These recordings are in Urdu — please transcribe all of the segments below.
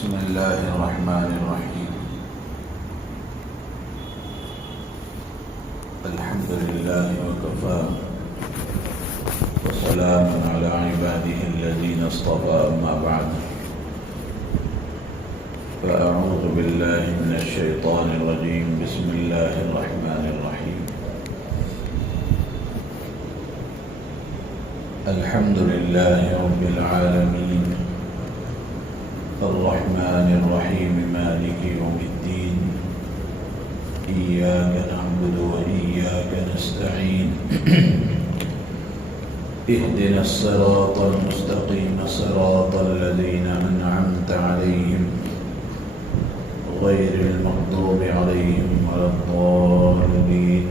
بسم الله الرحمن الرحيم. الحمد لله وكفى وسلام على عباده الذين اصطفى. أما بعد فأعوذ بالله من الشيطان الرجيم. بسم الله الرحمن الرحيم. الحمد لله رب العالمين الرحمن الرحيم مالك يوم الدين. إياك نعبد وإياك نستعين. اهدنا الصراط المستقيم صراط الذين أنعمت عليهم غير المغضوب عليهم ولا الضالين.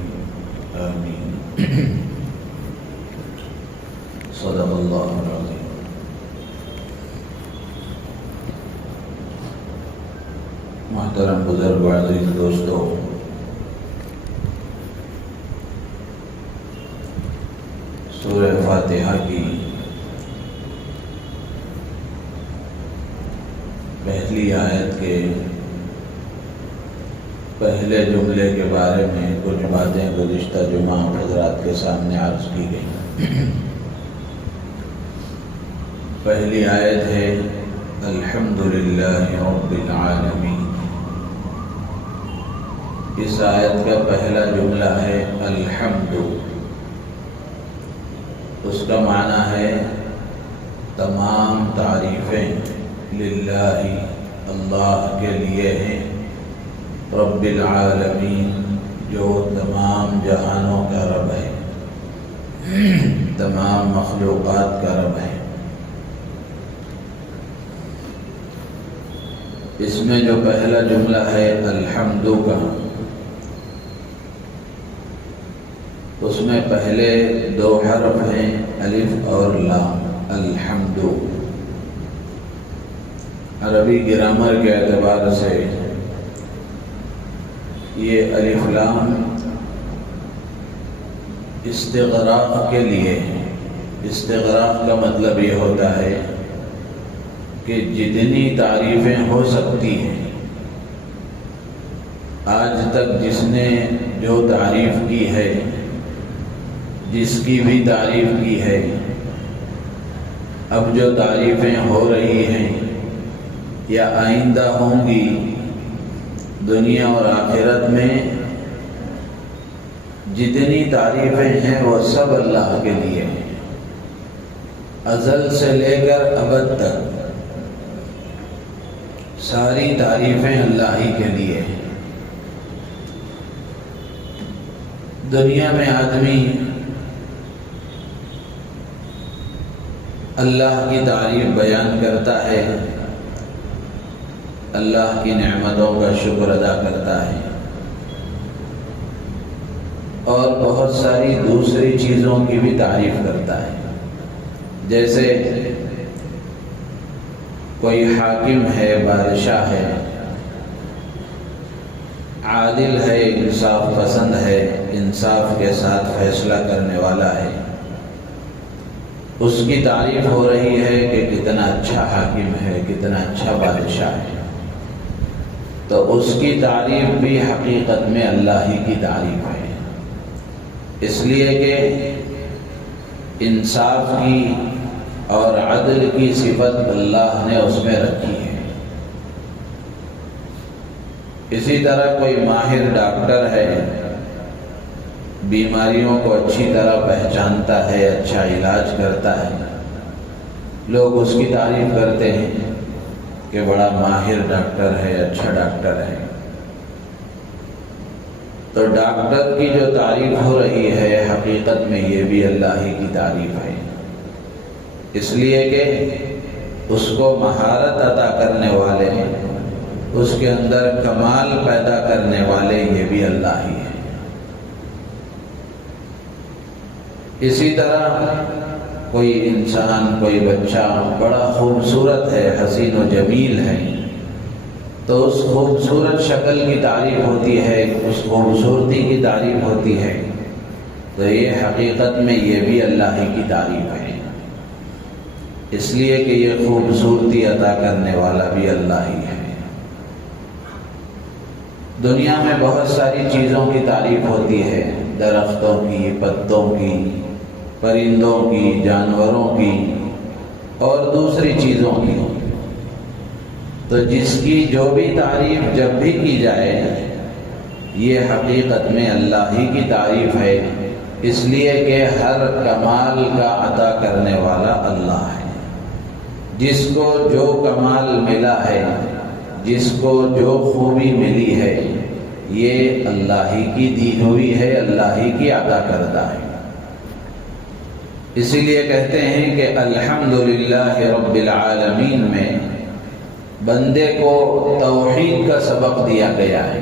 آمين. صدق الله العظيم. محترم بزرگ و عزیز دوستو، سورہ فاتحہ کی پہلی آیت کے پہلے جملے کے بارے میں کچھ باتیں گزشتہ جمعہ حضرات کے سامنے عرض کی گئی. پہلی آیت ہے الحمدللہ رب العالمین. اس آیت کا پہلا جملہ ہے الحمد. اس کا معنی ہے تمام تعریفیں للہ اللہ کے لیے ہیں، رب العالمین جو تمام جہانوں کا رب ہے، تمام مخلوقات کا رب ہے. اس میں جو پہلا جملہ ہے الحمد کا، اس میں پہلے دو حرف ہیں الف اور لام. الحمد عربی گرامر کے اعتبار سے یہ الف لام استغراق کے لیے ہے. استغراق کا مطلب یہ ہوتا ہے کہ جتنی تعریفیں ہو سکتی ہیں، آج تک جس نے جو تعریف کی ہے، جس کی بھی تعریف کی ہے، اب جو تعریفیں ہو رہی ہیں یا آئندہ ہوں گی، دنیا اور آخرت میں جتنی تعریفیں ہیں وہ سب اللہ کے لیے ہیں. ازل سے لے کر ابد تک ساری تعریفیں اللہ ہی کے لیے ہیں. دنیا میں آدمی اللہ کی تعریف بیان کرتا ہے، اللہ کی نعمتوں کا شکر ادا کرتا ہے، اور بہت ساری دوسری چیزوں کی بھی تعریف کرتا ہے. جیسے کوئی حاکم ہے، بادشاہ ہے، عادل ہے، انصاف پسند ہے، انصاف کے ساتھ فیصلہ کرنے والا ہے، اس کی تعریف ہو رہی ہے کہ کتنا اچھا حاکم ہے، کتنا اچھا بادشاہ ہے. تو اس کی تعریف بھی حقیقت میں اللہ ہی کی تعریف ہے، اس لیے کہ انصاف کی اور عدل کی صفت اللہ نے اس میں رکھی ہے. اسی طرح کوئی ماہر ڈاکٹر ہے، بیماریوں کو اچھی طرح پہچانتا ہے، اچھا علاج کرتا ہے، لوگ اس کی تعریف کرتے ہیں کہ بڑا ماہر ڈاکٹر ہے، اچھا ڈاکٹر ہے. تو ڈاکٹر کی جو تعریف ہو رہی ہے، حقیقت میں یہ بھی اللہ ہی کی تعریف ہے، اس لیے کہ اس کو مہارت عطا کرنے والے، اس کے اندر کمال پیدا کرنے والے یہ بھی اللہ ہی ہے. اسی طرح کوئی انسان، کوئی بچہ بڑا خوبصورت ہے، حسین و جمیل ہے، تو اس خوبصورت شکل کی تعریف ہوتی ہے، اس خوبصورتی کی تعریف ہوتی ہے، تو یہ حقیقت میں یہ بھی اللہ ہی کی تعریف ہے. اس لیے کہ یہ خوبصورتی عطا کرنے والا بھی اللہ ہی ہے۔ دنیا میں بہت ساری چیزوں کی تعریف ہوتی ہے، درختوں کی، پتوں کی، پرندوں کی، جانوروں کی اور دوسری چیزوں کی۔ تو جس کی جو بھی تعریف جب بھی کی جائے یہ حقیقت میں اللہ ہی کی تعریف ہے، اس لیے کہ ہر کمال کا عطا کرنے والا اللہ ہے۔ جس کو جو کمال ملا ہے، جس کو جو خوبی ملی ہے، یہ اللہ ہی کی دی ہوئی ہے، اللہ ہی کی عطا کردہ ہے۔ اسی لیے کہتے ہیں کہ الحمدللہ رب العالمین میں بندے کو توحید کا سبق دیا گیا ہے،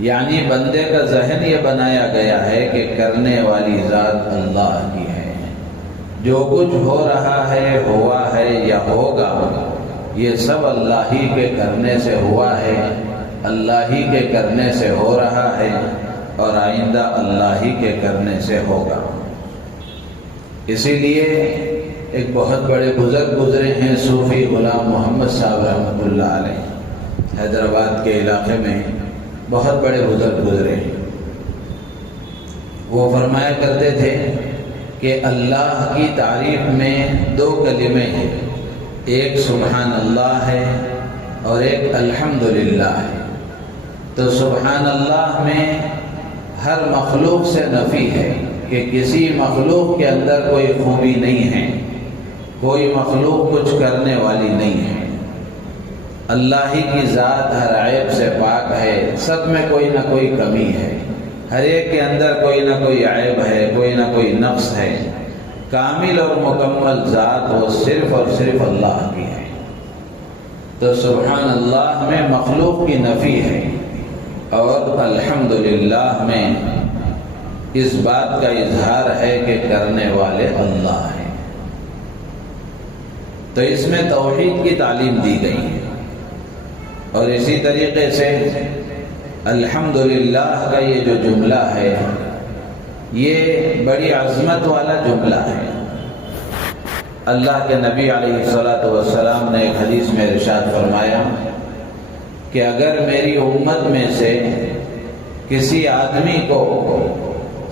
یعنی بندے کا ذہن یہ بنایا گیا ہے کہ کرنے والی ذات اللہ کی ہے۔ جو کچھ ہو رہا ہے، ہوا ہے یا ہوگا، یہ سب اللہ ہی کے کرنے سے ہوا ہے، اللہ ہی کے کرنے سے ہو رہا ہے اور آئندہ اللہ ہی کے کرنے سے ہوگا۔ اسی لیے ایک بہت بڑے بزرگ گزرے ہیں، صوفی غلام محمد صاحب رحمۃ اللہ علیہ، حیدرآباد کے علاقے میں بہت بڑے بزرگ گزرے ہیں۔ وہ فرمایا کرتے تھے کہ اللہ کی تعریف میں دو کلمے ہیں، ایک سبحان اللہ ہے اور ایک الحمدللہ ہے۔ تو سبحان اللہ میں ہر مخلوق سے نفی ہے کہ کسی مخلوق کے اندر کوئی خوبی نہیں ہے، کوئی مخلوق کچھ کرنے والی نہیں ہے۔ اللہ ہی کی ذات ہر عیب سے پاک ہے، سب میں کوئی نہ کوئی کمی ہے، ہر ایک کے اندر کوئی نہ کوئی عیب ہے، کوئی نہ کوئی نقص ہے۔ کامل اور مکمل ذات وہ صرف اور صرف اللہ کی ہے۔ تو سبحان اللہ میں مخلوق کی نفی ہے اور الحمدللہ میں اس بات کا اظہار ہے کہ کرنے والے اللہ ہیں۔ تو اس میں توحید کی تعلیم دی گئی ہے، اور اسی طریقے سے الحمدللہ کا یہ جو جملہ ہے یہ بڑی عظمت والا جملہ ہے۔ اللہ کے نبی علیہ الصلاۃ والسلام نے ایک حدیث میں ارشاد فرمایا کہ اگر میری امت میں سے کسی آدمی کو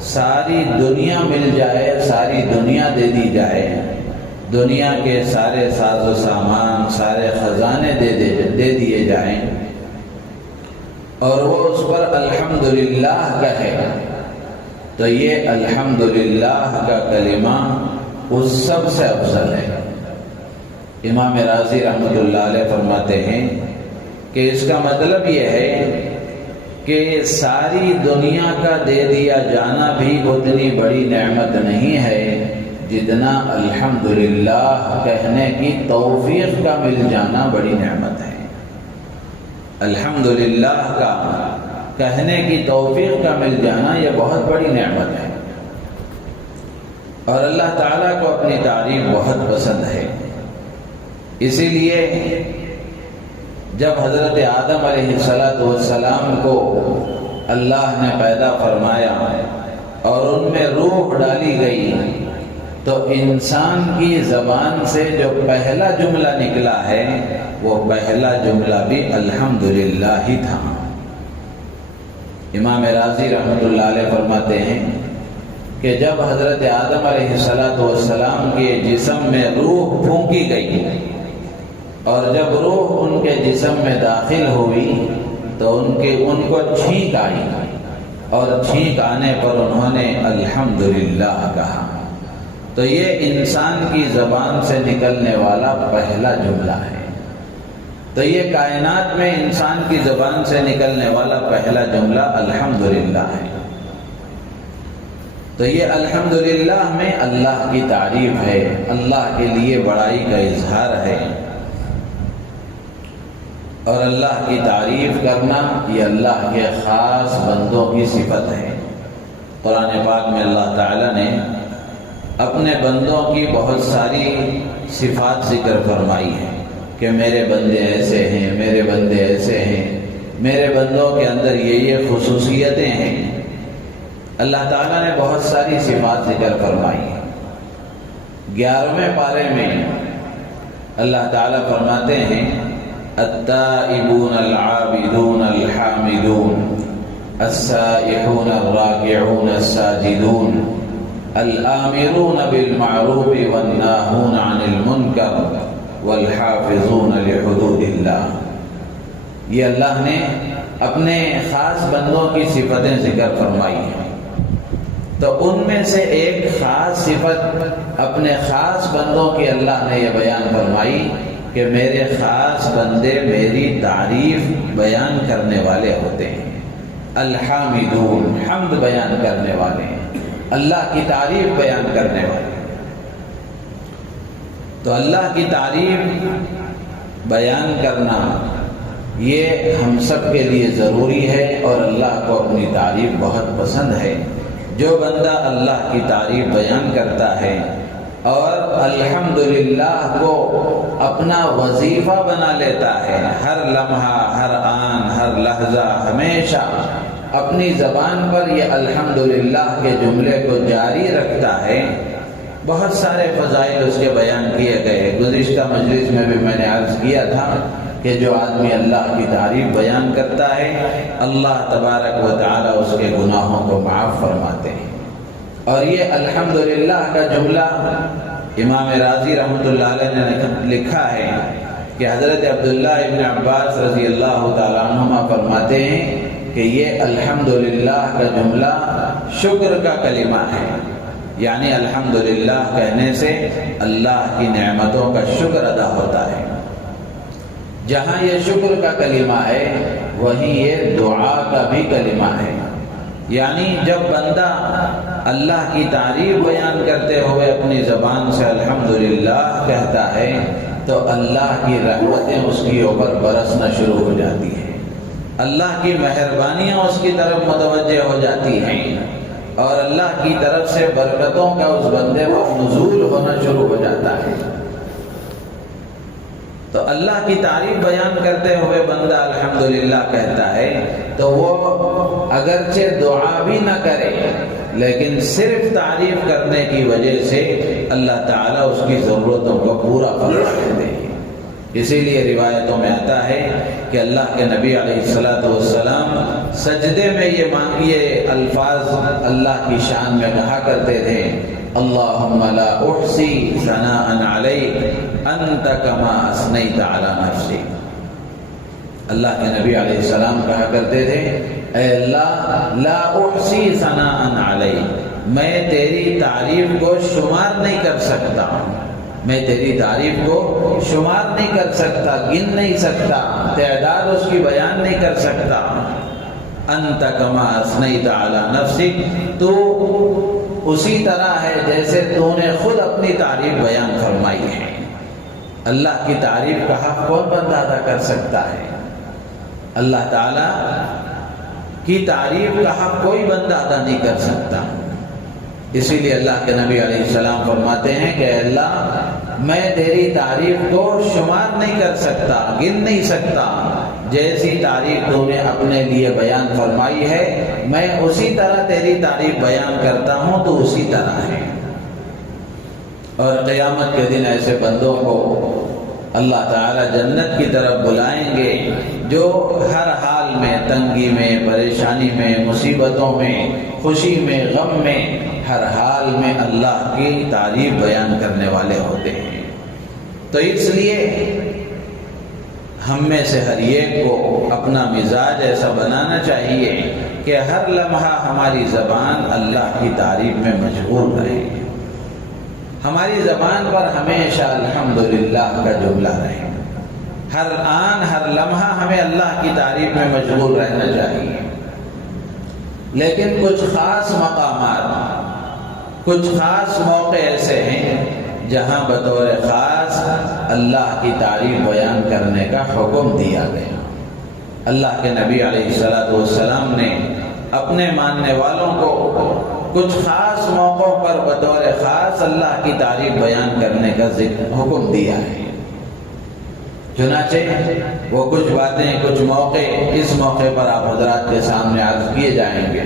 ساری دنیا مل جائے، ساری دنیا دے دی جائے، دنیا کے سارے ساز و سامان، سارے خزانے دے دیے جائیں، اور وہ اس پر الحمدللہ کہے، تو یہ الحمدللہ کا کلمہ اس سب سے افضل ہے۔ امام راضی رحمۃ اللہ علیہ فرماتے ہیں کہ اس کا مطلب یہ ہے کہ ساری دنیا کا دے دیا جانا بھی اتنی بڑی نعمت نہیں ہے جتنا الحمدللہ کہنے کی توفیق کا مل جانا بڑی نعمت ہے۔ الحمدللہ کا کہنے کی توفیق کا مل جانا یہ بہت بڑی نعمت ہے، اور اللہ تعالیٰ کو اپنی تعریف بہت پسند ہے۔ اسی لیے جب حضرت آدم علیہ السلام کو اللہ نے پیدا فرمایا اور ان میں روح ڈالی گئی، تو انسان کی زبان سے جو پہلا جملہ نکلا ہے وہ پہلا جملہ بھی الحمدللہ ہی تھا۔ امام راضی رحمۃ اللہ علیہ فرماتے ہیں کہ جب حضرت آدم علیہ السلام کے جسم میں روح پھونکی گئی اور جب روح ان کے جسم میں داخل ہوئی تو ان کو چھینک آئی، اور چھینک آنے پر انہوں نے الحمدللہ کہا۔ تو یہ انسان کی زبان سے نکلنے والا پہلا جملہ ہے۔ تو یہ کائنات میں انسان کی زبان سے نکلنے والا پہلا جملہ الحمدللہ ہے۔ تو یہ الحمدللہ میں اللہ کی تعریف ہے، اللہ کے لیے بڑائی کا اظہار ہے، اور اللہ کی تعریف کرنا یہ اللہ کے خاص بندوں کی صفت ہے۔ قرآن پاک میں اللہ تعالیٰ نے اپنے بندوں کی بہت ساری صفات ذکر فرمائی ہیں کہ میرے بندے ایسے ہیں، میرے بندے ایسے ہیں، میرے بندوں کے اندر یہ خصوصیتیں ہیں۔ اللہ تعالیٰ نے بہت ساری صفات ذکر فرمائی ہیں، 11ویں پارے میں اللہ تعالیٰ فرماتے ہیں التائبون العابدون الحامدون السائحون الراكعون الساجدون الآمرون بالمعروف والناهون عن المنكر والحافظون لحدود اللہ۔ یہ اللہ نے اپنے خاص بندوں کی صفتیں ذکر فرمائی ہیں، تو ان میں سے ایک خاص صفت اپنے خاص بندوں کی اللہ نے یہ بیان فرمائی کہ میرے خاص بندے میری تعریف بیان کرنے والے ہوتے ہیں۔ الحامدون، حمد بیان کرنے والے ہیں، اللہ کی تعریف بیان کرنے والے۔ تو اللہ کی تعریف بیان کرنا یہ ہم سب کے لیے ضروری ہے، اور اللہ کو اپنی تعریف بہت پسند ہے۔ جو بندہ اللہ کی تعریف بیان کرتا ہے اور الحمدللہ کو اپنا وظیفہ بنا لیتا ہے، ہر لمحہ، ہر آن، ہر لحظہ، ہمیشہ اپنی زبان پر یہ الحمدللہ کے جملے کو جاری رکھتا ہے، بہت سارے فضائل اس کے بیان کیے گئے۔ گزشتہ مجلس میں بھی میں نے عرض کیا تھا کہ جو آدمی اللہ کی تعریف بیان کرتا ہے، اللہ تبارک و تعالی اس کے گناہوں کو معاف فرماتے ہیں۔ اور یہ الحمدللہ کا جملہ امام راضی رحمۃ اللہ علیہ نے لکھا ہے کہ حضرت عبداللہ ابن عباس رضی اللہ تعالیٰ عنہما فرماتے ہیں کہ یہ الحمدللہ کا جملہ شکر کا کلمہ ہے، یعنی الحمدللہ کہنے سے اللہ کی نعمتوں کا شکر ادا ہوتا ہے۔ جہاں یہ شکر کا کلمہ ہے وہیں یہ دعا کا بھی کلمہ ہے، یعنی جب بندہ اللہ کی تعریف بیان کرتے ہوئے اپنی زبان سے الحمدللہ کہتا ہے تو اللہ کی رحمتیں اس کی اوپر برسنا شروع ہو جاتی ہیں، اللہ کی مہربانیاں اس کی طرف متوجہ ہو جاتی ہیں، اور اللہ کی طرف سے برکتوں کا اس بندے پر نزول ہونا شروع ہو جاتا ہے۔ تو اللہ کی تعریف بیان کرتے ہوئے بندہ الحمدللہ کہتا ہے تو وہ اگرچہ دعا بھی نہ کرے لیکن صرف تعریف کرنے کی وجہ سے اللہ تعالیٰ اس کی ضرورتوں کو پورا فرما دیتے ہیں۔ اسی لیے روایتوں میں آتا ہے کہ اللہ کے نبی علیہ السلام سجدے میں یہ الفاظ اللہ کی شان میں کہا کرتے تھے، اللہم لا احصی ثناء علیک انت کما اثنیت علی نفسک۔ اللہ کے نبی علیہ السلام کہا کرتے تھے، اے اللہ لا احصی ثناء علیک، میں تیری تعریف کو شمار نہیں کر سکتا، میں تیری تعریف کو شمار نہیں کر سکتا، گن نہیں سکتا، تعداد اس کی بیان نہیں کر سکتا۔ انت کما اثنیت علی نفسک، تو اسی طرح ہے جیسے تو نے خود اپنی تعریف بیان فرمائی ہے۔ اللہ کی تعریف کا حق کون بندہ ادا کر سکتا ہے؟ اللہ تعالیٰ کی تعریف کا حق کوئی بندہ ادا نہیں کر سکتا۔ اسی لیے اللہ کے نبی علیہ السلام فرماتے ہیں کہ اللہ میں تیری تعریف کو شمار نہیں کر سکتا، گن نہیں سکتا، جیسی تعریف تو نے اپنے لیے بیان فرمائی ہے میں اسی طرح تیری تعریف بیان کرتا ہوں، تو اسی طرح ہے۔ اور قیامت کے دن ایسے بندوں کو اللہ تعالیٰ جنت کی طرف بلائیں گے جو ہر حال میں، تنگی میں، پریشانی میں، مصیبتوں میں، خوشی میں، غم میں، ہر حال میں اللہ کی تعریف بیان کرنے والے ہوتے ہیں۔ تو اس لیے ہم میں سے ہر ایک کو اپنا مزاج ایسا بنانا چاہیے کہ ہر لمحہ ہماری زبان اللہ کی تعریف میں مشغول رہے، ہماری زبان پر ہمیشہ الحمدللہ کا جملہ رہے، ہر آن ہر لمحہ ہمیں اللہ کی تعریف میں مشغول رہنا چاہیے۔ لیکن کچھ خاص مقامات، کچھ خاص موقع ایسے ہیں جہاں بطور خاص اللہ کی تعریف بیان کرنے کا حکم دیا گیا۔ اللہ کے نبی علیہ السلام نے اپنے ماننے والوں کو کچھ خاص موقعوں پر بطور خاص اللہ کی تعریف بیان کرنے کا حکم دیا ہے۔ چنانچہ وہ کچھ باتیں، کچھ موقع اس موقع پر آپ حضرات کے سامنے عرض کیے جائیں گے۔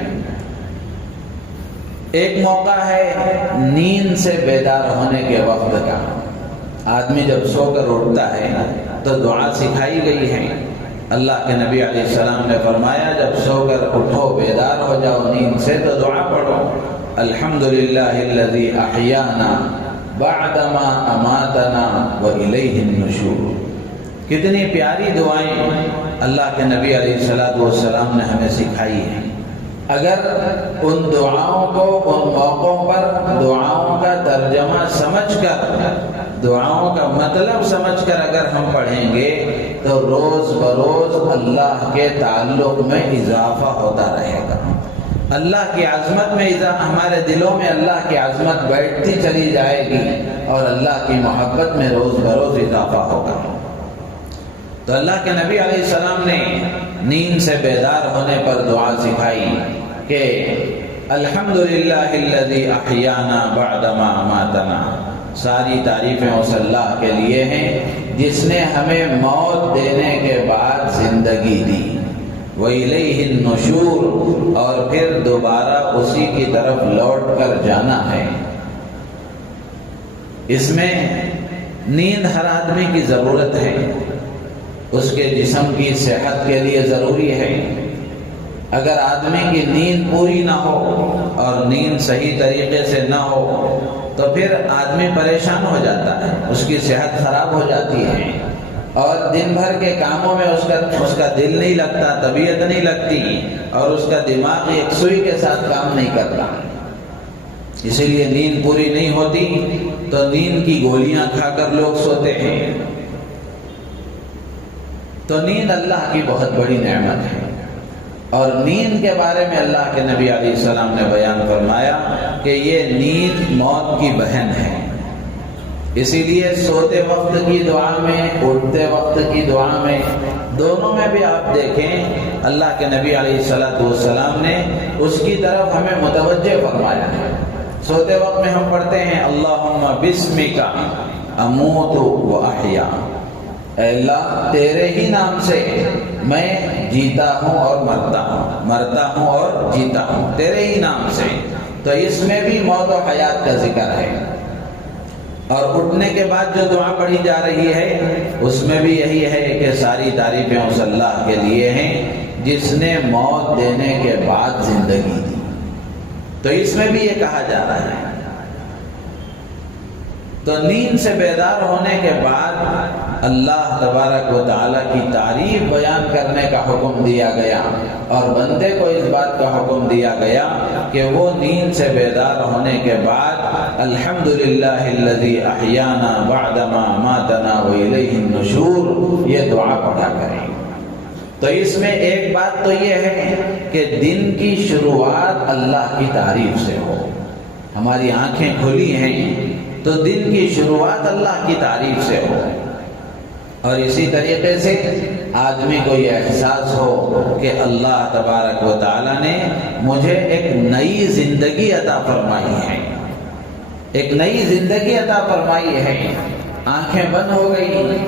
ایک موقع ہے نیند سے بیدار ہونے کے وقت کا. آدمی جب سو کر اٹھتا ہے تو دعا سکھائی گئی ہے. اللہ کے نبی علیہ السلام نے فرمایا جب سو کر اٹھو بیدار ہو جاؤ نیند سے تو دعا پڑھو الحمدللہ الذی احیانا بعدما اماتنا والیہ النشور. کتنی پیاری دعائیں اللہ کے نبی علیہ السلام نے ہمیں سکھائی ہیں. اگر ان دعاؤں کو ان موقعوں پر دعاؤں کا ترجمہ سمجھ کر دعاؤں کا مطلب سمجھ کر اگر ہم پڑھیں گے تو روز بروز اللہ کے تعلق میں اضافہ ہوتا رہے گا. اللہ کی عظمت میں ہمارے دلوں میں اللہ کی عظمت بیٹھتی چلی جائے گی اور اللہ کی محبت میں روز بروز اضافہ ہوگا. تو اللہ کے نبی علیہ السلام نے نیند سے بیدار ہونے پر دعا سکھائی کہ الحمدللہ الذی احیانا بعدما اماتنا. ساری تعریفیں اس اللہ کے لیے ہیں جس نے ہمیں موت دینے کے بعد زندگی دی. وَإِلَيْهِ النُّشُورُ اور پھر دوبارہ اسی کی طرف لوٹ کر جانا ہے. اس میں نیند ہر آدمی کی ضرورت ہے. اس کے جسم کی صحت کے لیے ضروری ہے. اگر آدمی کی نیند پوری نہ ہو اور نیند صحیح طریقے سے نہ ہو تو پھر آدمی پریشان ہو جاتا ہے, اس کی صحت خراب ہو جاتی ہے اور دن بھر کے کاموں میں اس کا دل نہیں لگتا, طبیعت نہیں لگتی اور اس کا دماغ یکسوئی کے ساتھ کام نہیں کرتا. اسی لیے نیند پوری نہیں ہوتی تو نیند کی گولیاں کھا کر لوگ سوتے ہیں. تو نیند اللہ کی بہت بڑی نعمت ہے اور نیند کے بارے میں اللہ کے نبی علیہ السلام نے بیان فرمایا کہ یہ نیند موت کی بہن ہے. اسی لیے سوتے وقت کی دعا میں, اٹھتے وقت کی دعا میں, دونوں میں بھی آپ دیکھیں اللہ کے نبی علیہ السلام نے اس کی طرف ہمیں متوجہ فرمایا ہے. سوتے وقت میں ہم پڑھتے ہیں اللہم بسمک اموت و احیا. اے اللہ تیرے ہی نام سے میں جیتا ہوں اور مرتا ہوں اور جیتا ہوں, تیرے ہی نام سے. تو اس میں بھی موت و حیات کا ذکر ہے. اور اٹھنے کے بعد جو دعا پڑھی جا رہی ہے اس میں بھی یہی ہے کہ ساری تعریفیں اس اللہ کے لیے ہیں جس نے موت دینے کے بعد زندگی دی. تو اس میں بھی یہ کہا جا رہا ہے. تو نیند سے بیدار ہونے کے بعد اللہ تبارک و تعالیٰ کی تعریف بیان کرنے کا حکم دیا گیا اور بندے کو اس بات کا حکم دیا گیا کہ وہ نیند سے بیدار ہونے کے بعد الحمدللہ الذی احیانا بعدما اماتنا والیہ النشور یہ دعا پڑھا کریں. تو اس میں ایک بات تو یہ ہے کہ دن کی شروعات اللہ کی تعریف سے ہو. ہماری آنکھیں کھلی ہیں تو دن کی شروعات اللہ کی تعریف سے ہو. اور اسی طریقے سے آدمی کو یہ احساس ہو کہ اللہ تبارک و تعالیٰ نے مجھے ایک نئی زندگی عطا فرمائی ہے, ایک نئی زندگی عطا فرمائی ہے. آنکھیں بند ہو گئی,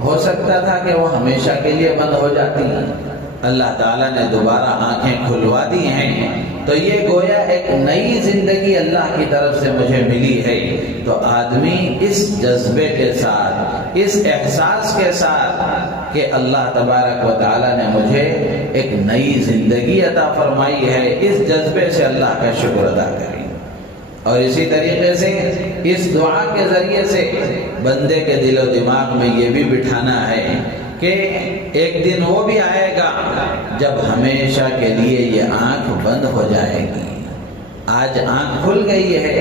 ہو سکتا تھا کہ وہ ہمیشہ کے لیے بند ہو جاتی, اللہ تعالیٰ نے دوبارہ آنکھیں کھلوا دی ہیں. تو یہ گویا ایک نئی زندگی اللہ کی طرف سے مجھے ملی ہے. تو آدمی اس جذبے کے ساتھ, اس احساس کے ساتھ کہ اللہ تبارک و تعالیٰ نے مجھے ایک نئی زندگی عطا فرمائی ہے, اس جذبے سے اللہ کا شکر ادا کریں. اور اسی طریقے سے اس دعا کے ذریعے سے بندے کے دل و دماغ میں یہ بھی بٹھانا ہے کہ ایک دن وہ بھی آئے گا جب ہمیشہ کے لیے یہ آنکھ بند ہو جائے گی. آج آنکھ کھل گئی ہے,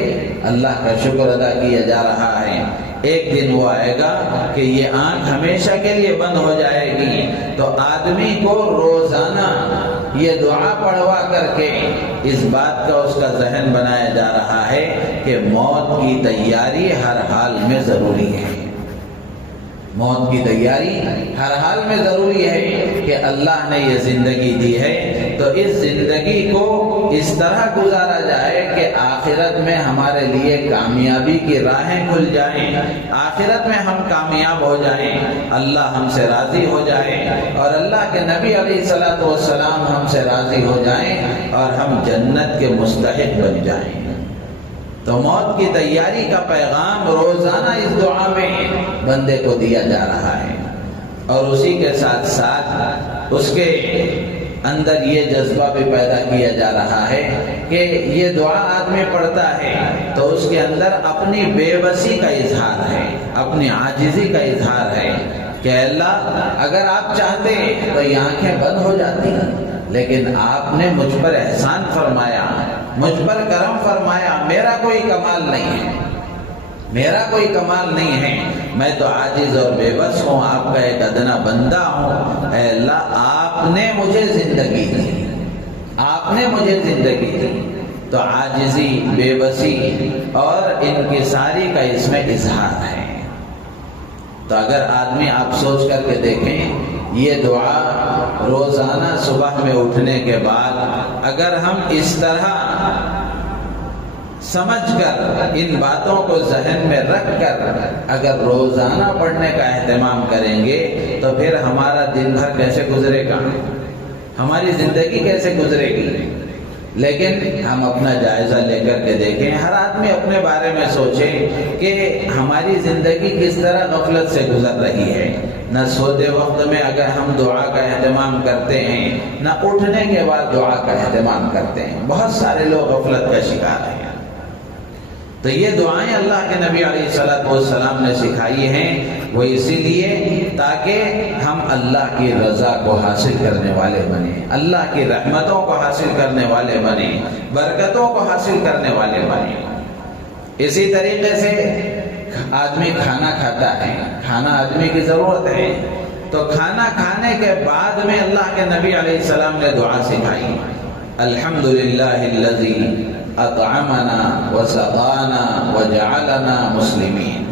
اللہ کا شکر ادا کیا جا رہا ہے. ایک دن وہ آئے گا کہ یہ آنکھ ہمیشہ کے لیے بند ہو جائے گی. تو آدمی کو روزانہ یہ دعا پڑھوا کر کے اس بات کا اس کا ذہن بنایا جا رہا ہے کہ موت کی تیاری ہر حال میں ضروری ہے. موت کی تیاری ہر حال میں ضروری ہے کہ اللہ نے یہ زندگی دی ہے تو اس زندگی کو اس طرح گزارا جائے کہ آخرت میں ہمارے لیے کامیابی کی راہیں کھل جائیں، آخرت میں ہم کامیاب ہو جائیں، اللہ ہم سے راضی ہو جائے اور اللہ کے نبی علیہ الصلوۃ والسلام ہم سے راضی ہو جائیں اور ہم جنت کے مستحق بن جائیں۔ تو موت کی تیاری کا پیغام روزانہ اس دعا میں بندے کو دیا جا رہا ہے، اور اسی کے ساتھ ساتھ اس کے اندر یہ جذبہ بھی پیدا کیا جا رہا ہے کہ یہ دعا آدمی پڑھتا ہے تو اس کے اندر اپنی بے بسی کا اظہار ہے، اپنی عاجزی کا اظہار ہے کہ اللہ اگر آپ چاہتے تو یہ آنکھیں بند ہو جاتی، لیکن آپ نے مجھ پر احسان فرمایا، مجھ پر کرم فرمایا، میرا کوئی کمال نہیں ہے، میرا کوئی کمال نہیں ہے، میں تو عاجز اور بے بس ہوں، آپ کا ایک ادنا بندہ ہوں، اے اللہ آپ نے مجھے زندگی دی، آپ نے مجھے زندگی دی۔ تو عاجزی، بے بسی اور انکساری کا اس میں اظہار ہے۔ تو اگر آدمی آپ سوچ کر کے دیکھیں، یہ دعا روزانہ صبح میں اٹھنے کے بعد اگر ہم اس طرح سمجھ کر ان باتوں کو ذہن میں رکھ کر اگر روزانہ پڑھنے کا اہتمام کریں گے تو پھر ہمارا دن بھر کیسے گزرے گا، ہماری زندگی کیسے گزرے گی۔ لیکن ہم اپنا جائزہ لے کر کے دیکھیں، ہر آدمی اپنے بارے میں سوچے کہ ہماری زندگی کس طرح غفلت سے گزر رہی ہے۔ نہ سوتے وقت میں اگر ہم دعا کا اہتمام کرتے ہیں، نہ اٹھنے کے بعد دعا کا اہتمام کرتے ہیں، بہت سارے لوگ غفلت کا شکار ہیں۔ تو یہ دعائیں اللہ کے نبی علیہ الصلوۃ والسلام نے سکھائی ہیں، وہ اسی لیے تاکہ ہم اللہ کی رضا کو حاصل کرنے والے بنیں، اللہ کی رحمتوں کو حاصل کرنے والے بنیں، برکتوں کو حاصل کرنے والے بنیں۔ اسی طریقے سے آدمی کھانا کھاتا ہے، کھانا آدمی کی ضرورت ہے، تو کھانا کھانے کے بعد میں اللہ کے نبی علیہ السلام نے دعا سکھائی، الحمدللہ الذی اطعمنا وسقانا وجعلنا مسلمین۔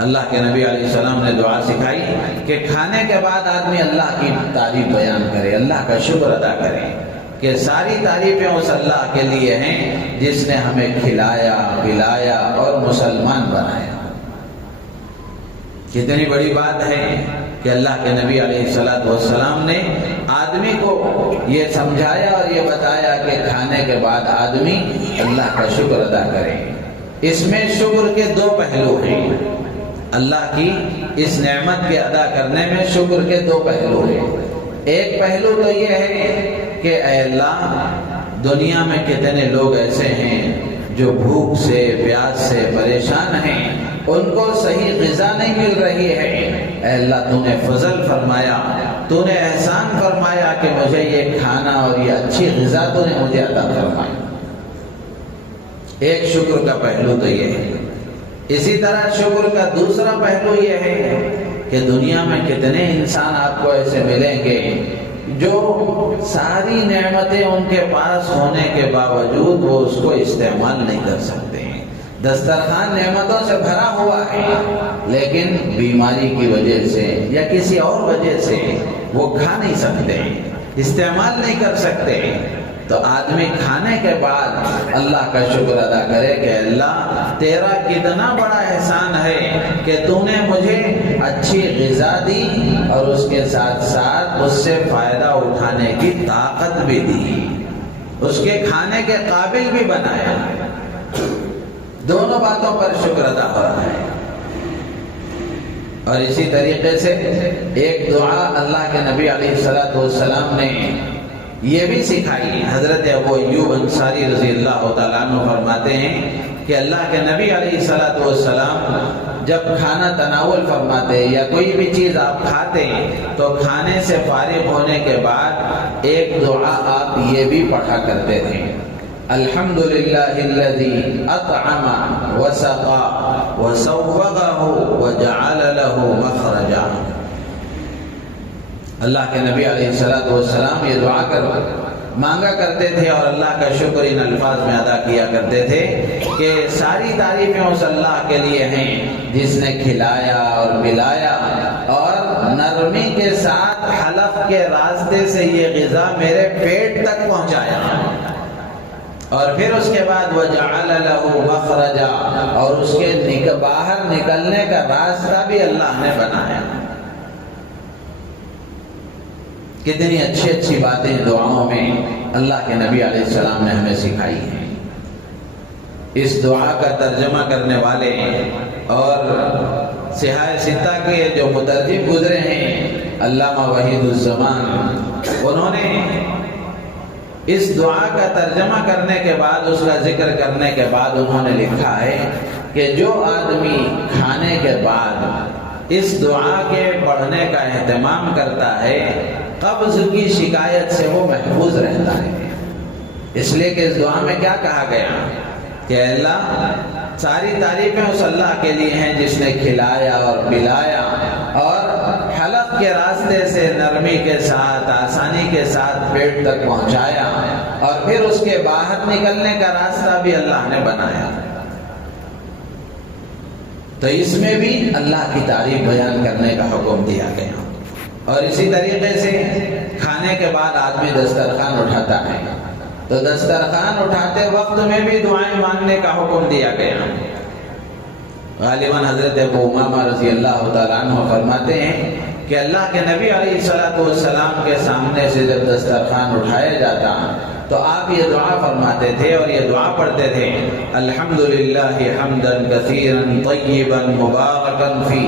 اللہ کے نبی علیہ السلام نے دعا سکھائی کہ کھانے کے بعد آدمی اللہ کی تعریف بیان کرے، اللہ کا شکر ادا کرے کہ ساری تعریفیں اس اللہ کے لیے ہیں جس نے ہمیں کھلایا، پلایا اور مسلمان بنایا۔ کتنی بڑی بات ہے کہ اللہ کے نبی علیہ الصلوۃ والسلام نے آدمی کو یہ سمجھایا اور یہ بتایا کہ کھانے کے بعد آدمی اللہ کا شکر ادا کرے۔ اس میں شکر کے دو پہلو ہیں، اللہ کی اس نعمت کے ادا کرنے میں شکر کے دو پہلو ہیں۔ ایک پہلو تو یہ ہے کہ اے اللہ دنیا میں کتنے لوگ ایسے ہیں جو بھوک سے، پیاس سے پریشان ہیں، ان کو صحیح غذا نہیں مل رہی ہے، اے اللہ تو نے فضل فرمایا، تو نے احسان فرمایا کہ مجھے یہ کھانا اور یہ اچھی غذا تو نے مجھے عطا فرمائی۔ ایک شکر کا پہلو تو یہ ہے۔ اسی طرح شکر کا دوسرا پہلو یہ ہے کہ دنیا میں کتنے انسان آپ کو ایسے ملیں گے جو ساری نعمتیں ان کے پاس ہونے کے باوجود وہ اس کو استعمال نہیں کر سکتے ہیں۔ دسترخوان نعمتوں سے بھرا ہوا ہے، لیکن بیماری کی وجہ سے یا کسی اور وجہ سے وہ کھا نہیں سکتے، استعمال نہیں کر سکتے۔ تو آدمی کھانے کے بعد اللہ کا شکر ادا کرے کہ اللہ تیرا کتنا بڑا احسان ہے کہ تو نے مجھے اچھی غذا دی اور اس کے ساتھ ساتھ اس سے فائدہ اٹھانے کی طاقت بھی دی، اس کے کھانے کے قابل بھی بنایا۔ دونوں باتوں پر شکر ادا ہو رہا ہے۔ اور اسی طریقے سے ایک دعا اللہ کے نبی علیہ الصلوۃ والسلام نے یہ بھی سکھائی۔ حضرت ابو ایوب انصاری رضی اللہ تعالیٰ عنہ فرماتے ہیں کہ اللہ کے نبی علیہ الصلوۃ والسلام جب کھانا تناول فرماتے یا کوئی بھی چیز آپ کھاتے تو کھانے سے فارغ ہونے کے بعد ایک دعا آپ یہ بھی پڑھا کرتے تھے، الحمدللہ الذی اطعم وسقا وسوغہ وجعل لہ مخرجا۔ اللہ کے نبی علیہ الصلوۃ والسلام یہ دعا مانگا کرتے تھے اور اللہ کا شکر ان الفاظ میں ادا کیا کرتے تھے کہ ساری تعریفیں اس اللہ کے لیے ہیں جس نے کھلایا اور پلایا اور نرمی کے ساتھ حلق کے راستے سے یہ غذا میرے پیٹ تک پہنچایا، اور پھر اس کے بعد وَجَعَلَ لَهُ مَخْرَجًا، اور اس کے باہر نکلنے کا راستہ بھی اللہ نے بنایا۔ کتنی اچھی اچھی باتیں دعاؤں میں اللہ کے نبی علیہ السلام نے ہمیں سکھائی ہیں۔ اس دعا کا ترجمہ کرنے والے اور صحاح ستہ کے جو مترجم گزرے ہیں علامہ وحید الزمان، انہوں نے اس دعا کا ترجمہ کرنے کے بعد، اس کا ذکر کرنے کے بعد انہوں نے لکھا ہے کہ جو آدمی کھانے کے بعد اس دعا کے پڑھنے کا اہتمام کرتا ہے قبض کی شکایت سے وہ محفوظ رہتا ہے۔ اس لیے کہ اس دعا میں کیا کہا گیا کہ اللہ ساری تعریفیں اس اللہ کے لیے ہیں جس نے کھلایا اور پلایا اور حلق کے راستے سے نرمی کے ساتھ آسانی کے ساتھ پیٹ تک پہنچایا، اور پھر اس کے باہر نکلنے کا راستہ بھی اللہ نے بنایا۔ تو اس میں بھی اللہ کی تعریف بیان کرنے کا حکم دیا گیا۔ اور اسی طریقے سے کھانے کے بعد آدمی دسترخوان اٹھاتا ہے تو دسترخوان اٹھاتے وقت میں بھی دعائیں مانگنے کا حکم دیا گیا۔ غالباً حضرت ابو امامہ رضی اللہ تعالیٰ عنہ فرماتے ہیں کہ اللہ کے نبی علیہ السلام کے سامنے سے جب دسترخوان اٹھایا جاتا تو آپ یہ دعا فرماتے تھے اور یہ دعا پڑھتے تھے، الحمدللہ حمداً کثیراً طیباً مبارکاً فی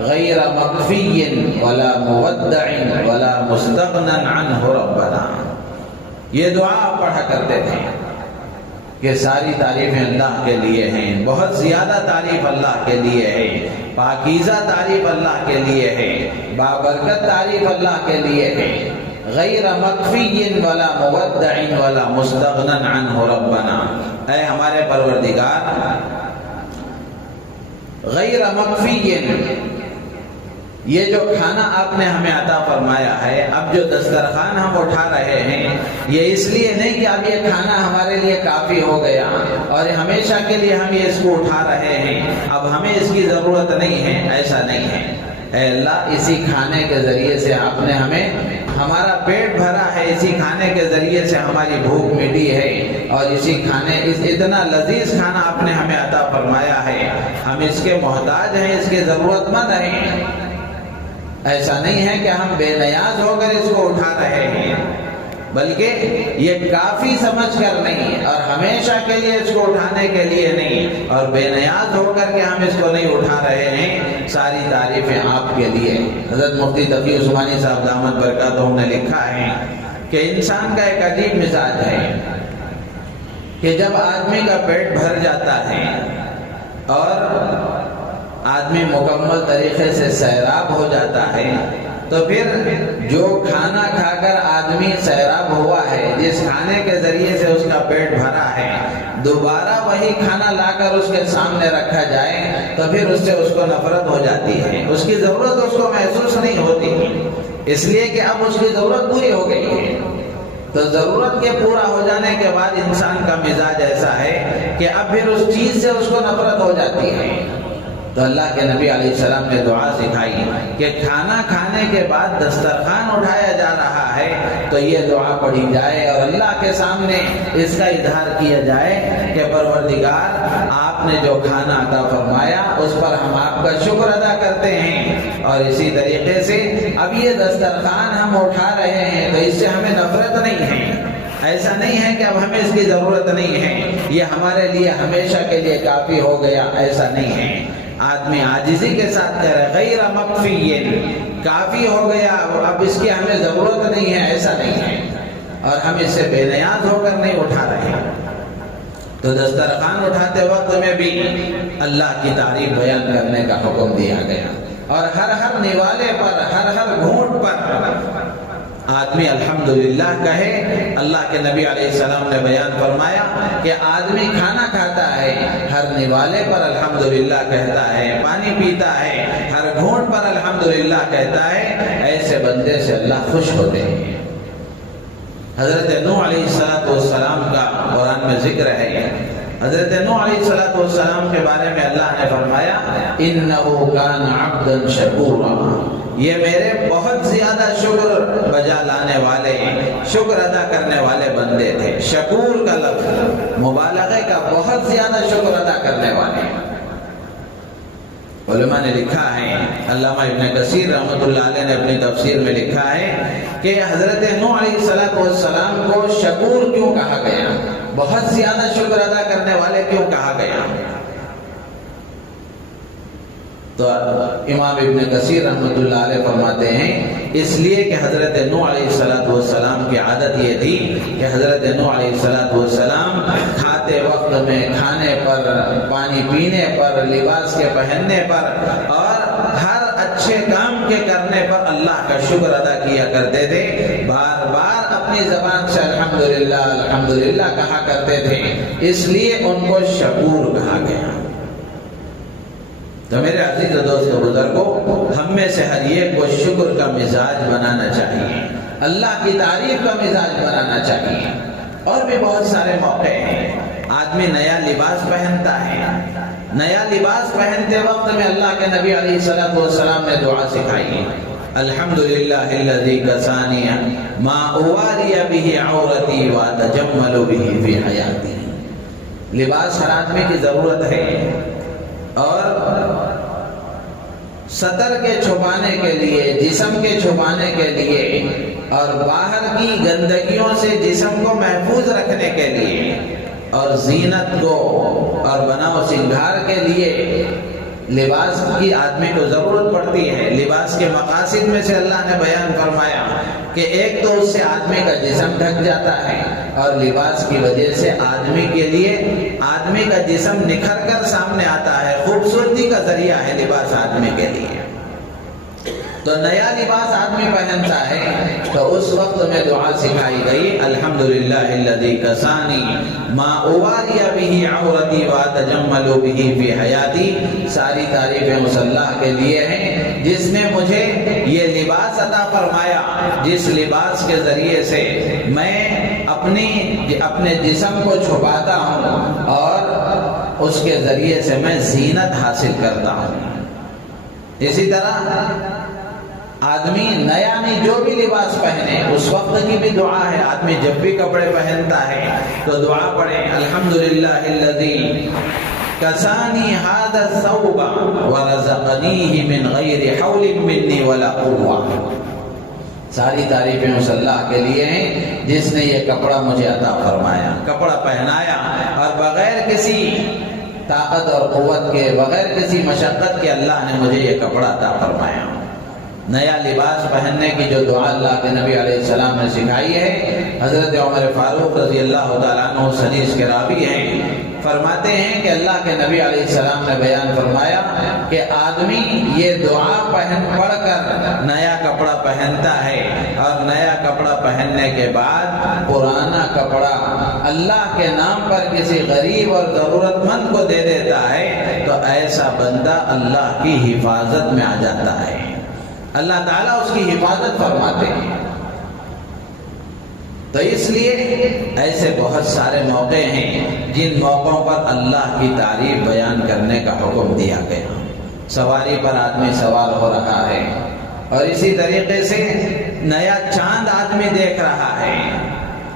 غیر مکفی ولا مودع ولا مستغنى عنہ ربنا۔ یہ دعا پڑھا کرتے تھے کہ ساری تعریفیں اللہ کے لیے ہیں، بہت زیادہ تعریف اللہ کے لیے ہے، پاکیزہ تعریف اللہ کے لیے ہے، بابرکت تعریف اللہ کے لیے ہے، غیر مکفی ولا مودع ولا مستغنى عنہ ربنا۔ اے ہمارے پروردگار، غیر مکفی، یہ جو کھانا آپ نے ہمیں عطا فرمایا ہے، اب جو دسترخوان ہم اٹھا رہے ہیں، یہ اس لیے نہیں کہ اب یہ کھانا ہمارے لیے کافی ہو گیا اور ہمیشہ کے لیے ہم یہ اس کو اٹھا رہے ہیں، اب ہمیں اس کی ضرورت نہیں ہے، ایسا نہیں ہے۔ اے اللہ، اسی کھانے کے ذریعے سے آپ نے ہمارا پیٹ بھرا ہے، اسی کھانے کے ذریعے سے ہماری بھوک مٹی ہے، اور اسی اتنا لذیذ کھانا آپ نے ہمیں عطا فرمایا ہے، ہم اس کے محتاج ہیں، اس کے ضرورت مند ہیں۔ ایسا نہیں ہے کہ ہم بے نیاز ہو کر اس کو اٹھا رہے ہیں، بلکہ یہ کافی سمجھ کر نہیں اور ہمیشہ کے لیے اس کو اٹھانے کے لیے نہیں، اور بے نیاز ہو کر کے ہم اس کو نہیں اٹھا رہے ہیں، ساری تعریفیں آپ کے لیے۔ حضرت مفتی تقی عثمانی صاحب دامت برکاتہم نے لکھا ہے کہ انسان کا ایک عجیب مزاج ہے کہ جب آدمی کا پیٹ بھر جاتا ہے اور آدمی مکمل طریقے سے سیراب ہو جاتا ہے، تو پھر جو کھانا کھا کر آدمی سیراب ہوا ہے، جس کھانے کے ذریعے سے اس کا پیٹ بھرا ہے، دوبارہ وہی کھانا لا کر اس کے سامنے رکھا جائے تو پھر اس سے اس کو نفرت ہو جاتی ہے، اس کی ضرورت اس کو محسوس نہیں ہوتی، اس لیے کہ اب اس کی ضرورت پوری ہو گئی ہے۔ تو ضرورت کے پورا ہو جانے کے بعد انسان کا مزاج ایسا ہے کہ اب پھر اس چیز سے اس کو نفرت ہو جاتی ہے۔ تو اللہ کے نبی علیہ السلام نے دعا سکھائی کہ کھانا کھانے کے بعد دسترخوان اٹھایا جا رہا ہے تو یہ دعا پڑھی جائے اور اللہ کے سامنے اس کا اظہار کیا جائے کہ پروردگار، آپ نے جو کھانا عطا فرمایا اس پر ہم آپ کا شکر ادا کرتے ہیں، اور اسی طریقے سے اب یہ دسترخوان ہم اٹھا رہے ہیں تو اس سے ہمیں نفرت نہیں ہے، ایسا نہیں ہے کہ اب ہمیں اس کی ضرورت نہیں ہے، یہ ہمارے لیے ہمیشہ کے لیے کافی ہو گیا، ایسا نہیں ہے۔ آدمی عاجزی کے ساتھ کہہ رہے غیر مکفی، کافی ہو گیا، اب اس کی ہمیں ضرورت نہیں ہے، ایسا نہیں ہے، اور ہم اس سے بے نیاز ہو کر نہیں اٹھا رہے۔ تو دسترخوان اٹھاتے وقت میں بھی اللہ کی تعریف بیان کرنے کا حکم دیا گیا، اور ہر نوالے پر، ہر گھونٹ پر آدمی الحمدللہ کہے۔ اللہ کے نبی علیہ السلام نے بیان فرمایا کہ آدمی کھانا کھاتا ہے، ہر نوالے پر الحمدللہ کہتا ہے، پانی پیتا ہے، ہر گھونٹ پر الحمدللہ کہتا ہے، ایسے بندے سے اللہ خوش ہوتے ہیں۔ حضرت نوح علیہ السلام کا قرآن میں ذکر ہے. حضرت نوح علیہ السلام کے بارے میں اللہ نے فرمایا انہ کان عبدا شکورا، یہ میرے بہت زیادہ شکر بجا لانے والے، شکر ادا کرنے والے بندے تھے. شکور کا لفظ مبالغے کا، بہت زیادہ شکر ادا کرنے والے. علماء نے لکھا ہے، علامہ ابن کثیر رحمۃ اللہ علیہ نے اپنی تفسیر میں لکھا ہے کہ حضرت نوح علیہ السلام کو شکور کیوں کہا گیا، بہت زیادہ شکر ادا کرنے والے کیوں کہا گیا؟ تو امام ابن کثیر رحمۃ اللہ علیہ فرماتے ہیں اس لیے کہ حضرت نوح علیہ السلام کی عادت یہ تھی کہ حضرت نوح علیہ السلام کھاتے وقت میں کھانے پر، پانی پینے پر، لباس کے پہننے پر اور ہر اچھے کام کے کرنے پر اللہ کا شکر ادا کیا کرتے تھے. بار بار اپنی زبان سے الحمدللہ الحمدللہ کہا کرتے تھے، اس لیے ان کو شکور کہا گیا. تو میرے عزیز دوستو بزرگوں، ہم میں سے ہر ایک کو شکر کا مزاج بنانا چاہیے، اللہ کی تعریف کا مزاج بنانا چاہیے. اور بھی بہت سارے موقع ہیں. آدمی نیا لباس پہنتا ہے، نیا لباس پہنتے وقت میں اللہ کے نبی علیہ السلام نے دعا سکھائی، الحمدللہ الذی کسانی ما اواری بہ عورتی واتجمل بہ فی حیاتی. لباس ہر آدمی کی ضرورت ہے، اور سطر کے چھپانے کے لیے، جسم کے چھپانے کے لیے اور باہر کی گندگیوں سے جسم کو محفوظ رکھنے کے لیے اور زینت کو اور بناؤ سنگھار کے لیے لباس کی آدمی کو ضرورت پڑتی ہے. لباس کے مقاصد میں سے اللہ نے بیان فرمایا کہ ایک تو اس سے آدمی کا جسم ڈھک جاتا ہے، اور لباس کی وجہ سے آدمی کے لیے آدمی کا جسم نکھر کر سامنے آتا ہے. خوبصورتی کا ذریعہ ہے لباس آدمی کے لیے. تو نیا لباس آدمی پہنتا ہے تو اس وقت میں دعا سکھائی گئی، الحمدللہ الذی کسانی ما اواری بہ عورتی واتجمل بہ فی حیاتی. ساری تعریفیں اس اللہ کے لیے ہیں جس نے مجھے یہ لباس عطا فرمایا، جس لباس کے ذریعے سے میں اپنے جسم کو چھپاتا ہوں اور اس کے ذریعے سے میں زینت حاصل کرتا ہوں. اسی طرح آدمی نیا نہیں، جو بھی لباس پہنے اس وقت کی بھی دعا ہے. آدمی جب بھی کپڑے پہنتا ہے تو دعا پڑھے، الحمدللہ الذی کسانی ھذا الثوب ورزقنیہ من غیر حول منی ولا قوہ. ساری تعریفیں اس اللہ کے لیے ہیں جس نے یہ کپڑا مجھے عطا فرمایا، کپڑا پہنایا اور بغیر کسی طاقت اور قوت کے، بغیر کسی مشقت کے اللہ نے مجھے یہ کپڑا عطا فرمایا. نیا لباس پہننے کی جو دعا اللہ کے نبی علیہ السلام نے سکھائی ہے، حضرت عمر فاروق رضی اللہ تعالیٰ عنہ حدیث کے راوی ہیں، فرماتے ہیں کہ اللہ کے نبی علیہ السلام نے بیان فرمایا کہ آدمی یہ دعا پڑھ کر نیا کپڑا پہنتا ہے اور نیا کپڑا پہننے کے بعد پرانا کپڑا اللہ کے نام پر کسی غریب اور ضرورت مند کو دے دیتا ہے تو ایسا بندہ اللہ کی حفاظت میں آ جاتا ہے. اللہ تعالیٰ اس کی حفاظت فرماتے ہیں. تو اس لیے ایسے بہت سارے موقع ہیں جن موقعوں پر اللہ کی تعریف بیان کرنے کا حکم دیا گیا. سواری پر آدمی سوار ہو رہا ہے اور اسی طریقے سے نیا چاند آدمی دیکھ رہا ہے،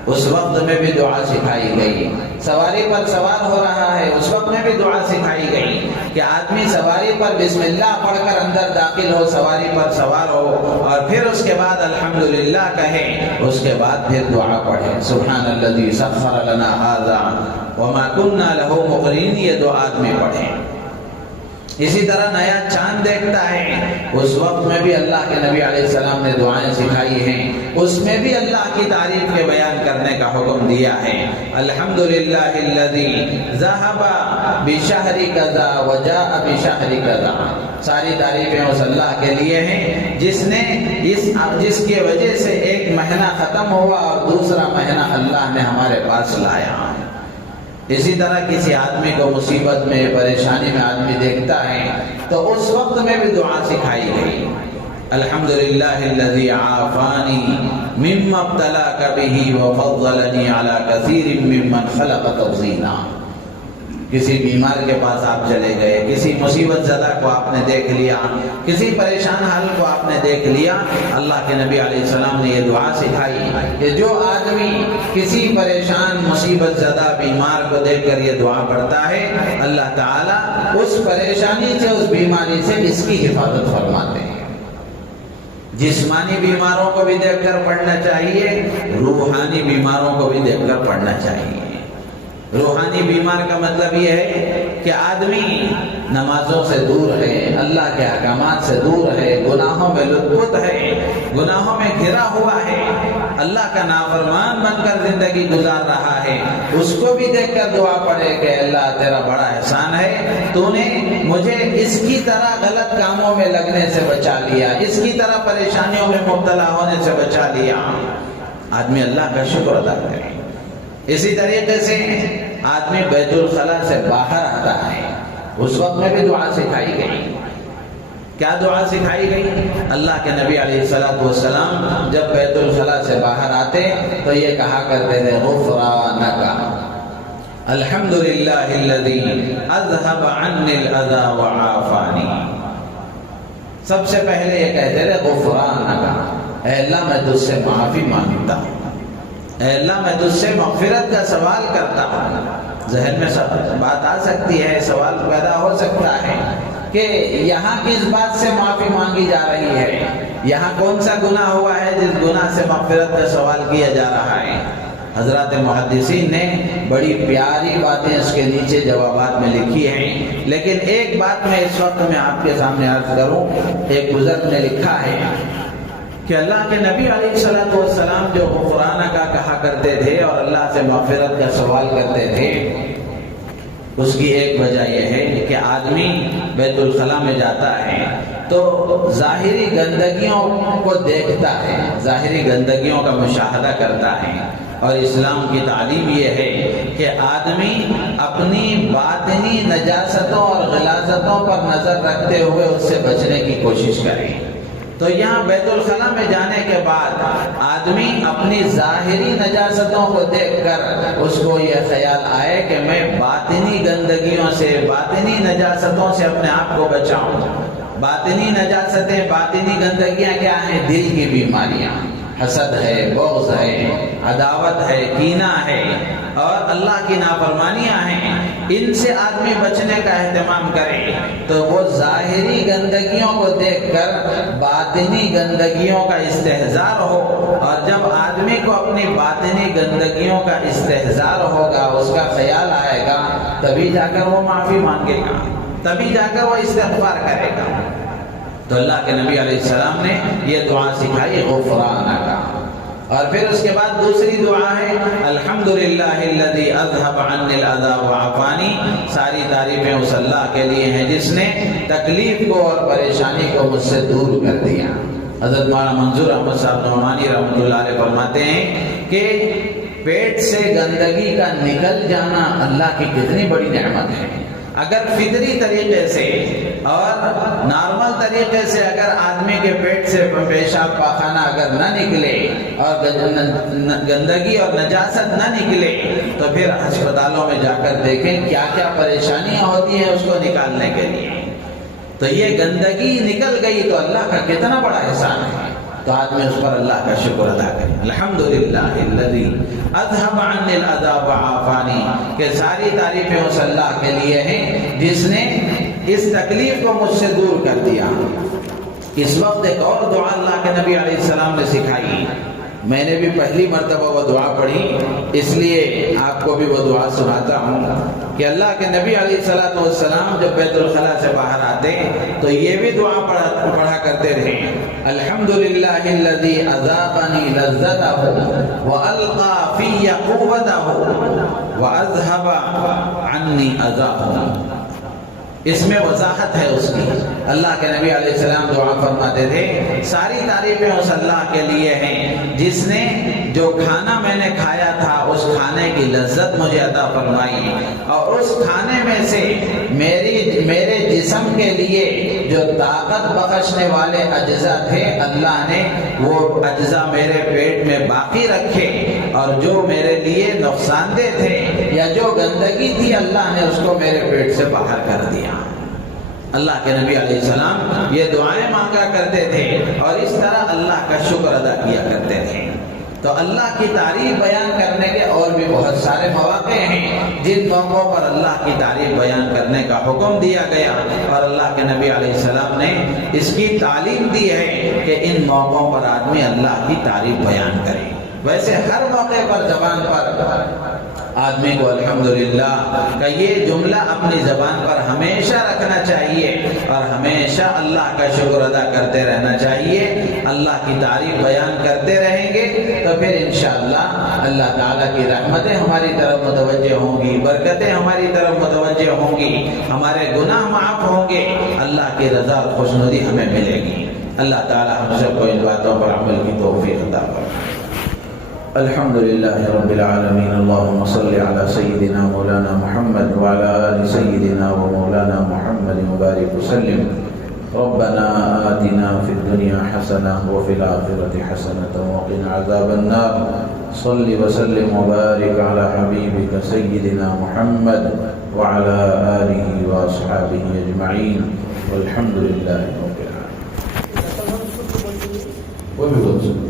اس وقت میں بھی دعا سکھائی گئی. سواری پر سوار ہو رہا ہے، اس وقت میں بھی دعا سکھائی گئی کہ آدمی سواری پر بسم اللہ پڑھ کر اندر داخل ہو، سواری پر سوار ہو اور پھر اس کے بعد الحمدللہ کہے، اس کے بعد پھر دعا پڑھے، سبحان الذی سخر لنا ھذا وما كنا له مقرنین. یہ دعا آدمی پڑھے. اسی طرح نیا چاند دیکھتا ہے، اس وقت میں بھی اللہ کے نبی علیہ السلام نے دعائیں سکھائی ہیں، اس میں بھی اللہ کی تعریف کے بیان کرنے کا حکم دیا ہے. الحمدللہ الذی ذهب بشہر کذا وجاء بشہر کذا. ساری تعریفیں اس اللہ کے لیے ہیں جس کی وجہ سے ایک مہینہ ختم ہوا اور دوسرا مہینہ اللہ نے ہمارے پاس لایا. اسی طرح کسی آدمی کو مصیبت میں، پریشانی میں آدمی دیکھتا ہے تو اس وقت میں بھی دعا سکھائی گئی. الحمدللہ الذی عافانی مما ابتلاک بہ وفضلنی علی کثیر ممن خلق تفضیلا۔ کسی بیمار کے پاس آپ چلے گئے، کسی مصیبت زدہ کو آپ نے دیکھ لیا، کسی پریشان حال کو آپ نے دیکھ لیا، اللہ کے نبی علیہ السلام نے یہ دعا سکھائی کہ جو آدمی کسی پریشان مصیبت زدہ بیمار کو دیکھ کر یہ دعا پڑھتا ہے، اللہ تعالیٰ اس پریشانی سے، اس بیماری سے اس کی حفاظت فرماتے ہیں۔ جسمانی بیماروں کو بھی دیکھ کر پڑھنا چاہیے، روحانی بیماروں کو بھی دیکھ کر پڑھنا چاہیے۔ روحانی بیمار کا مطلب یہ ہے کہ آدمی نمازوں سے دور ہے، اللہ کے احکامات سے دور ہے، گناہوں میں لطف ہے، گناہوں میں گھرا ہوا ہے، اللہ کا نافرمان بن کر زندگی گزار رہا ہے، اس کو بھی دیکھ کر دعا پڑھے کہ اللہ تیرا بڑا احسان ہے، تو نے مجھے اس کی طرح غلط کاموں میں لگنے سے بچا لیا، اس کی طرح پریشانیوں میں مبتلا ہونے سے بچا لیا۔ آدمی اللہ کا شکر ادا کرے۔ اسی طریقے سے آدمی بیت الخلا سے باہر آتا ہے، اس وقت میں بھی دعا سکھائی گئی۔ کیا دعا سکھائی گئی؟ اللہ کے نبی علیہ السلام جب بیت الخلا سے باہر آتے تو یہ کہا کرتے تھے غفرانک الحمدللہ الذی اذھب عنی الاذی وعافانی۔ سب سے پہلے یہ کہتے تھے غفرانک، اے اللہ میں تجھ سے معافی مانگتا ہوں، اے اللہ میں تجھ سے مغفرت کا سوال کرتا ہوں۔ ذہن میں بات آ سکتی ہے، سوال پیدا ہو سکتا ہے کہ یہاں کس بات سے معافی مانگی جا رہی ہے، یہاں کون سا گناہ ہوا ہے جس گناہ سے مغفرت کا سوال کیا جا رہا ہے؟ حضرات محدثین نے بڑی پیاری باتیں اس کے نیچے جوابات میں لکھی ہیں، لیکن ایک بات میں اس وقت میں آپ کے سامنے عرض کروں۔ ایک بزرگ نے لکھا ہے کہ اللہ کے نبی علیہ السلام جو غفرانہ کا کہا کرتے تھے اور اللہ سے مغفرت کا سوال کرتے تھے، اس کی ایک وجہ یہ ہے کہ آدمی بیت الخلا میں جاتا ہے تو ظاہری گندگیوں کو دیکھتا ہے، ظاہری گندگیوں کا مشاہدہ کرتا ہے، اور اسلام کی تعلیم یہ ہے کہ آدمی اپنی باطنی نجاستوں اور غلاظتوں پر نظر رکھتے ہوئے اس سے بچنے کی کوشش کرے۔ تو یہاں بیت الخلا میں جانے کے بعد آدمی اپنی ظاہری نجاستوں کو دیکھ کر اس کو یہ خیال آئے کہ میں باطنی گندگیوں سے، باطنی نجاستوں سے اپنے آپ کو بچاؤں۔ باطنی نجاستیں، باطنی گندگیاں کیا ہیں؟ دل کی بیماریاں، حسد ہے، بغض ہے، عداوت ہے، کینہ ہے اور اللہ کی نافرمانیاں ہیں۔ ان سے آدمی بچنے کا اہتمام کرے تو وہ ظاہری گندگیوں کو دیکھ کر باطنی گندگیوں کا استحضار ہو، اور جب آدمی کو اپنی باطنی گندگیوں کا استحضار ہوگا، اس کا خیال آئے گا، تبھی جا کر وہ معافی مانگے گا، تبھی جا کر وہ استغفار کرے گا۔ تو اللہ کے نبی علیہ السلام نے یہ دعا سکھائی غفرانہ کا۔ اور پھر اس کے بعد دوسری دعا ہے الحمدللہ الذی اذھب عنی الاذی وعافانی۔ ساری تعریفیں اس اللہ کے لیے ہیں جس نے تکلیف کو اور پریشانی کو مجھ سے دور کر دیا۔ حضرت مولانا منظور احمد صاحب نعمانی رحمۃ اللہ علیہ فرماتے ہیں کہ پیٹ سے گندگی کا نکل جانا اللہ کی کتنی بڑی نعمت ہے۔ اگر فطری طریقے سے اور نارمل طریقے سے اگر آدمی کے پیٹ سے پیشاب پاخانہ اگر نہ نکلے اور گندگی اور نجاست نہ نکلے تو پھر ہسپتالوں میں جا کر دیکھیں کیا کیا پریشانیاں ہوتی ہیں اس کو نکالنے کے لیے۔ تو یہ گندگی نکل گئی تو اللہ کا کتنا بڑا احسان ہے، تو آدمی اس پر اللہ کا شکر ادا کرے۔ الحمدللہ الذی اذھب عنی الاذی وعافانی، کہ ساری تعریفیں اس اللہ کے لیے ہیں جس نے اس تکلیف کو مجھ سے دور کر دیا۔ اس وقت ایک اور دعا اللہ کے نبی علیہ السلام نے سکھائی، میں نے بھی پہلی مرتبہ وہ دعا پڑھی، اس لیے آپ کو بھی وہ دعا سناتا ہوں کہ اللہ کے نبی علیہ السلام جب بیت الخلا سے باہر آتے تو یہ بھی دعا پڑھا کرتے تھے الحمدللہ الذی اذاقنی لذتہ والقی فی قوتہ واذھب عنی اذاہ۔ اس میں وضاحت ہے اس کی اللہ کے نبی علیہ السلام دعا فرماتے تھے ساری تعریفیں اس اللہ کے لیے ہیں جس نے جو کھانا میں نے کھایا تھا اس کھانے کی لذت مجھے عطا فرمائی، اور اس کھانے میں سے میرے جسم کے لیے جو طاقت بخشنے والے اجزاء تھے اللہ نے وہ اجزاء میرے پیٹ میں باقی رکھے، اور جو میرے لیے نقصان دہ تھے یا جو گندگی تھی اللہ نے اس کو میرے پیٹ سے باہر کر دیا۔ اللہ کے نبی علیہ السلام یہ دعائیں مانگا کرتے تھے اور اس طرح اللہ کا شکر ادا کیا کرتے تھے۔ تو اللہ کی تعریف بیان کرنے کے اور بھی بہت سارے مواقع ہیں جن موقعوں پر اللہ کی تعریف بیان کرنے کا حکم دیا گیا، اور اللہ کے نبی علیہ السلام نے اس کی تعلیم دی ہے کہ ان موقعوں پر آدمی اللہ کی تعریف بیان کرے۔ ویسے ہر موقع پر زبان پر آدمی کو الحمدللہ کا یہ جملہ اپنی زبان پر ہمیشہ رکھنا چاہیے اور ہمیشہ اللہ کا شکر ادا کرتے رہنا چاہیے۔ اللہ کی تعریف بیان کرتے رہیں گے تو پھر انشاءاللہ اللہ تعالیٰ کی رحمتیں ہماری طرف متوجہ ہوں گی، برکتیں ہماری طرف متوجہ ہوں گی، ہمارے گناہ معاف ہوں گے، اللہ کی رضا اور خوشنودی ہمیں ملے گی۔ اللہ تعالیٰ ہم سب کو ان باتوں پر عمل کی توفیق عطا فرمائے۔ الحمد لله رب العالمين، اللهم صل على سيدنا مولانا محمد وعلى آل سيدنا ومولانا محمد وبارك وسلم۔ ربنا آتنا في الدنيا حسنة وفي الآخرة حسنة وقنا عذاب النار۔ صل وسلم وبارك على حبيبك سيدنا محمد وعلى آله وأصحابه أجمعين، والحمد لله رب العالمين۔